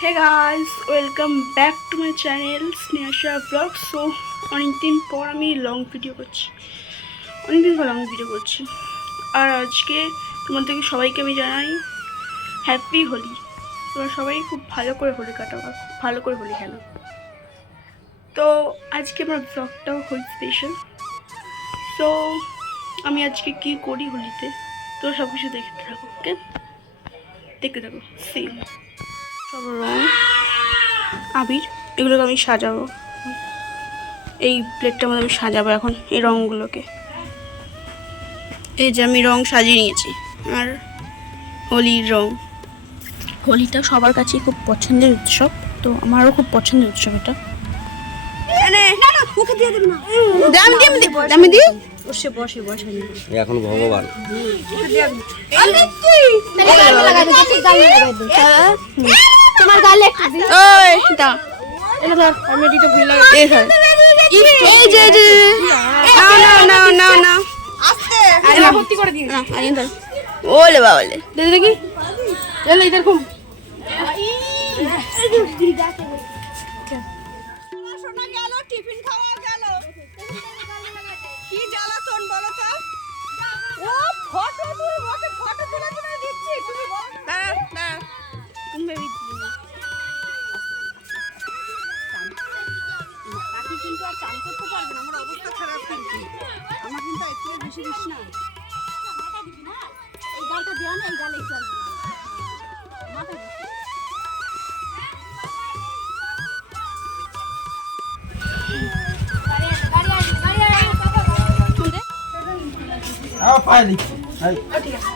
Hey guys, welcome back to my channel Sneha Vlog. So অনেকদিন পর আমি long video করছি, আর আজকে তোমাদেরকে সবাইকে আমি জানাই হ্যাপি হোলি। তোমরা সবাই খুব ভালো করে হোলি কাটাও, খুব ভালো করে হোলি খেলো। তো আজকে আমার ব্লগটাও হোলি স্পেশাল। তো আমি আজকে কি করি হোলিতে, তো সব কিছু দেখতে থাকো। ওকে, দেখতে থাকো। সি সব রং আবির এগুলোকে আমি সাজাবো, এই প্লেটটার মধ্যে আমি সাজাবো এখন এই রঙগুলোকে। এই যে আমি রং সাজিয়ে নিয়েছি, আর হোলির রং। হোলিটা সবার কাছেই খুব পছন্দের উৎসব, তো আমারও খুব পছন্দের উৎসব এটা। এখন ভগবান তোমার গালে আমি এটা ভুলে এই যে না আস্তে ভর্তি করে দিই না আইন ধর ওলে বাবালে দেখি দেখি চল इधर ঘুম সোনা গেল টিফিন খাওয়া গেল কি জ্বালাতন বলো তো। ও ফটো তুলে বসে ফটো তুলে দিচ্ছি, তুমি বল না তুমি বেবি কাকি কিন্তু আর চান করতে পারবে না, আমার অবস্থা খারাপ কিন্তু। আমার কিন্তু একটু বেশি বেশি না মাথা দিবি না, এই গালটা দেয়া না, এই গালে একটু আসবে মাথা ফাইলি ঠিক আছে।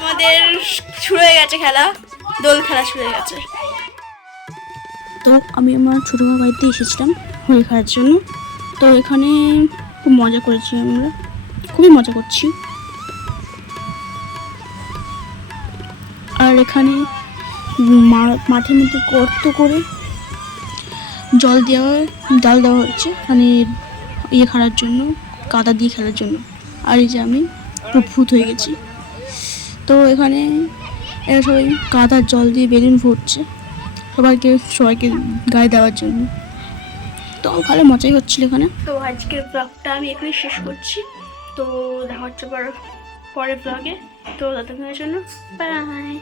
আমাদের শুরু হয়ে গেছে খেলা, দোল খেলা শুরু হয়ে গেছে। তো আমি আমার ছোটো বাড়িতে এসেছিলাম হোলি খেলার জন্য। তো এখানে খুব মজা করেছি, আমরা খুবই মজা করছি। আর এখানে মাঠের মধ্যে গর্ত করে জল দেওয়া হচ্ছে, মানে ইয়ে খেলার জন্য, কাদা দিয়ে খেলার জন্য। আর এই যে আমি খুব ভূত হয়ে গেছি। তো এখানে এরা সবাই কাদার জল দিয়ে বেলুন ফুটছে সবাইকে গায়ে দেওয়ার জন্য। তো ভালো মজাই হচ্ছিল এখানে। তো আজকের ব্লগটা আমি এখানে শেষ করছি। তো দেখা হচ্ছে পরের ব্লগে। তো ততক্ষণের জন্য বাই।